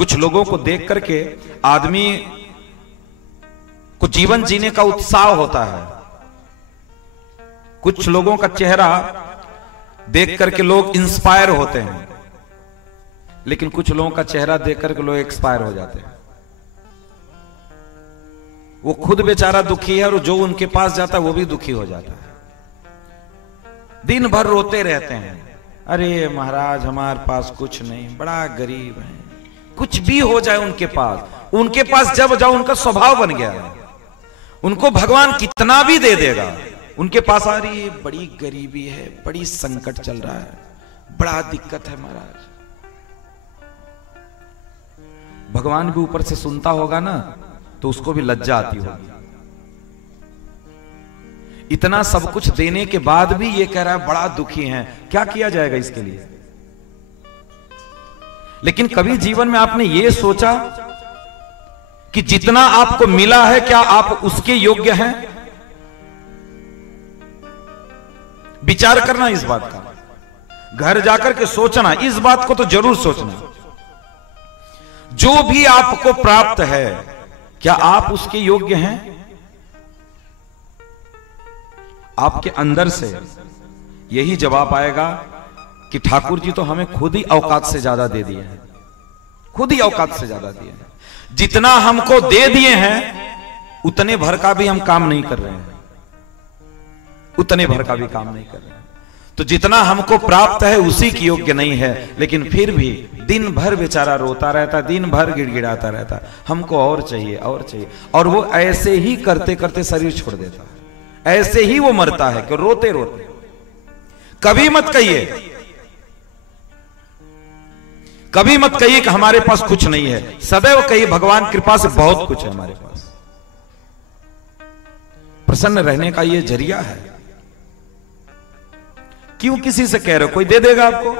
कुछ लोगों को देख करके आदमी को जीवन जीने का उत्साह होता है। कुछ लोगों का चेहरा देख करके लोग इंस्पायर होते हैं, लेकिन कुछ लोगों का चेहरा देख करके लोग एक्सपायर हो जाते हैं। वो खुद बेचारा दुखी है और जो उनके पास जाता है वो भी दुखी हो जाता है। दिन भर रोते रहते हैं, अरे महाराज हमारे पास कुछ नहीं, बड़ा गरीब है। कुछ भी हो जाए उनके पास जब जाओ उनका स्वभाव बन गया है। उनको भगवान कितना भी दे देगा, उनके पास आ रही है, बड़ी गरीबी है, बड़ी संकट चल रहा है, बड़ा दिक्कत है महाराज। भगवान भी ऊपर से सुनता होगा ना तो उसको भी लज्जा आती होगी। इतना सब कुछ देने के बाद भी ये कह रहा है बड़ा दुखी है, क्या किया जाएगा इसके लिए। लेकिन कभी जीवन में आपने ये सोचा कि जितना आपको मिला है क्या आप उसके योग्य हैं? विचार करना इस बात का, घर जाकर के सोचना, इस बात को तो जरूर सोचना। जो भी आपको प्राप्त है क्या आप उसके योग्य हैं? आपके अंदर से यही जवाब आएगा कि ठाकुर जी तो हमें खुद ही औकात से ज्यादा दे दिए हैं, खुद ही औकात से ज्यादा दिए हैं। जितना हमको दे दिए हैं उतने भर का भी हम काम नहीं कर रहे हैं, उतने भर का भी काम नहीं कर रहे हैं। तो जितना हमको प्राप्त है उसी की योग्य नहीं है, लेकिन फिर भी दिन भर बेचारा रोता रहता, दिन भर गिड़गिड़ाता रहता, हमको और चाहिए और चाहिए। और वो ऐसे ही करते करते शरीर छोड़ देता है, ऐसे ही वो मरता है कि रोते रोते। कभी मत कहिए, कभी मत कहिए कि हमारे पास कुछ नहीं है। सदैव कहिए भगवान कृपा से बहुत कुछ है हमारे पास। प्रसन्न रहने का ये जरिया है। क्यों किसी से कह रहे हो, कोई दे देगा आपको?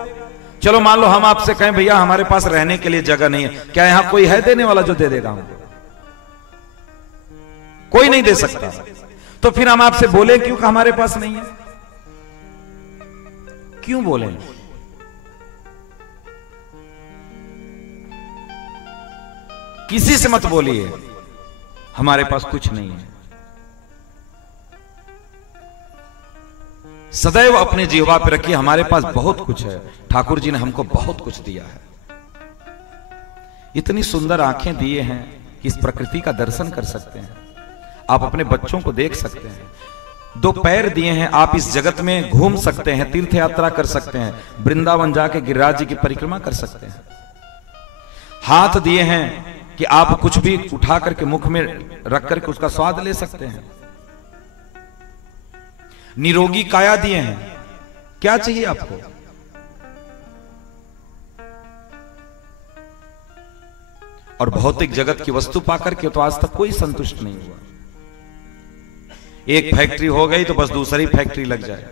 चलो मान लो हम आपसे कहें भैया हमारे पास रहने के लिए जगह नहीं है, क्या यहां कोई है देने वाला जो दे देगा हमको? कोई नहीं दे सकता। तो फिर हम आपसे बोले क्यों कि हमारे पास नहीं है? क्यों बोले? किसी से मत बोलिए हमारे पास कुछ नहीं है। सदैव अपने जीवा पे रखिए हमारे पास बहुत कुछ है, ठाकुर जी ने हमको बहुत कुछ दिया है। इतनी सुंदर आंखें दिए हैं कि इस प्रकृति का दर्शन कर सकते हैं, आप अपने बच्चों को देख सकते हैं। दो पैर दिए हैं, आप इस जगत में घूम सकते हैं, तीर्थ यात्रा कर सकते हैं, वृंदावन जाके गिरिराज जी की परिक्रमा कर सकते हैं। हाथ दिए हैं कि आप कुछ भी उठा करके मुख में रख करके उसका स्वाद ले सकते हैं। निरोगी काया दिए हैं, क्या चाहिए आपको? और भौतिक जगत की वस्तु पाकर के तो आज तक कोई संतुष्ट नहीं हुआ। एक फैक्ट्री हो गई तो बस दूसरी फैक्ट्री लग जाए,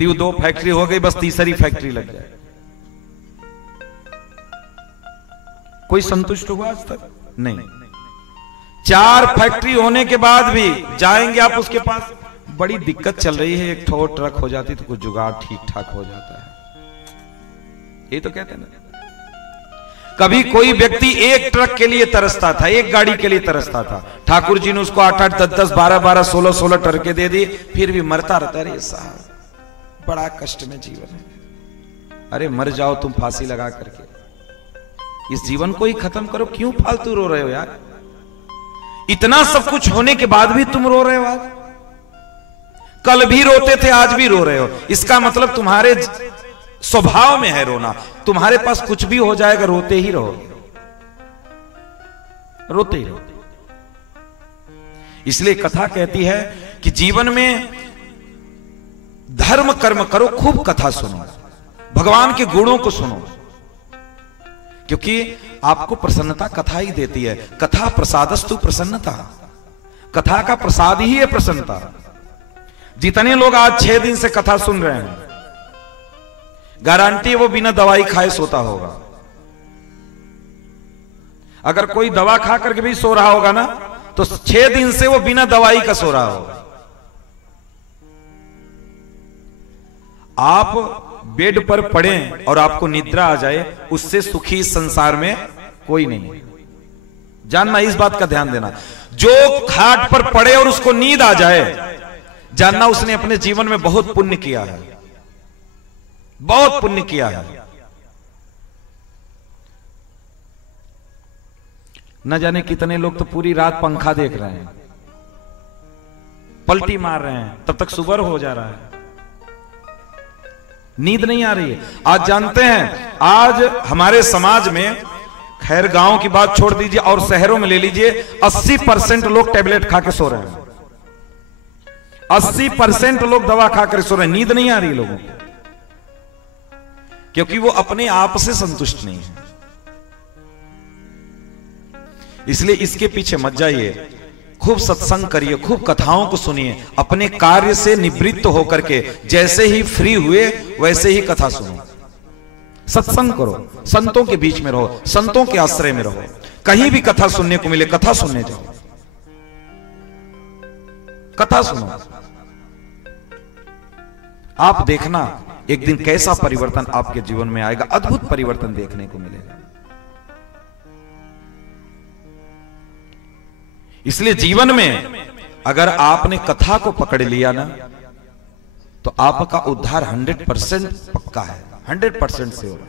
दो फैक्ट्री हो गई बस तीसरी फैक्ट्री लग जाए। कोई संतुष्ट हुआ आज तक? नहीं। 4 फैक्ट्री होने के बाद भी जाएंगे आप उसके पास, बड़ी दिक्कत चल रही है, एक ठो ट्रक हो जाती तो कुछ जुगाड़ ठीक ठाक हो जाता है। ये तो कहते हैं ना, कभी कोई व्यक्ति एक ट्रक के लिए तरसता था, एक गाड़ी के लिए तरसता था, ठाकुर जी ने उसको 8-8, 10-10, 12-12, 16-16 ट्रकें दे दी, फिर भी मरता रहता। अरे साहब बड़ा कष्ट में जीवन है। अरे मर जाओ तुम फांसी लगा करके, इस जीवन को ही खत्म करो, क्यों फालतू रो रहे हो यार? इतना सब कुछ होने के बाद भी तुम रो रहे हो। आज कल भी रोते थे, आज भी रो रहे हो। इसका मतलब तुम्हारे स्वभाव में है रोना। तुम्हारे पास कुछ भी हो जाएगा रोते ही रहो, रोते ही रहो। इसलिए कथा कहती है कि जीवन में धर्म कर्म करो, खूब कथा सुनो, भगवान के गुणों को सुनो, क्योंकि आपको प्रसन्नता कथा ही देती है। कथा प्रसादस्तु प्रसन्नता, कथा का प्रसाद ही है प्रसन्नता। जितने लोग आज 6 दिन से कथा सुन रहे हैं, गारंटी वो बिना दवाई खाए सोता होगा। अगर कोई दवा खा करके भी सो रहा होगा ना, तो 6 दिन से वो बिना दवाई का सो रहा होगा। आप बेड पर पड़े और आपको निद्रा आ जाए, उससे सुखी इस संसार में कोई नहीं है। जानना, इस बात का ध्यान देना। जो खाट पर पड़े और उसको नींद आ जाए, जानना उसने अपने जीवन में बहुत पुण्य किया है, बहुत पुण्य किया है। न जाने कितने लोग तो पूरी रात पंखा देख रहे हैं, पलटी मार रहे हैं, तब तक सुबह हो जा रहा है, नींद नहीं आ रही है। आज जानते हैं, आज हमारे समाज में, खैर गांव की बात छोड़ दीजिए और शहरों में ले लीजिए, 80% लोग टैबलेट खा के सो रहे हैं। 80% लोग दवा खाकर सो रहे हैं, नींद नहीं आ रही लोगों को, क्योंकि वो अपने आप से संतुष्ट नहीं है। इसलिए इसके पीछे मत जाइए, खूब सत्संग करिए, खूब कथाओं को सुनिए, अपने कार्य से निवृत्त होकर के जैसे ही फ्री हुए वैसे ही कथा सुनो, सत्संग करो, संतों के बीच में रहो, संतों के आश्रय में रहो। कहीं भी कथा सुनने को मिले, कथा सुनने जाओ, कथा सुनो। आप देखना एक दिन कैसा परिवर्तन आपके जीवन में आएगा, अद्भुत परिवर्तन देखने को मिलेगा। इसलिए जीवन में अगर आपने कथा को पकड़ लिया ना, तो आपका उद्धार 100% पक्का है, 100% से होगा।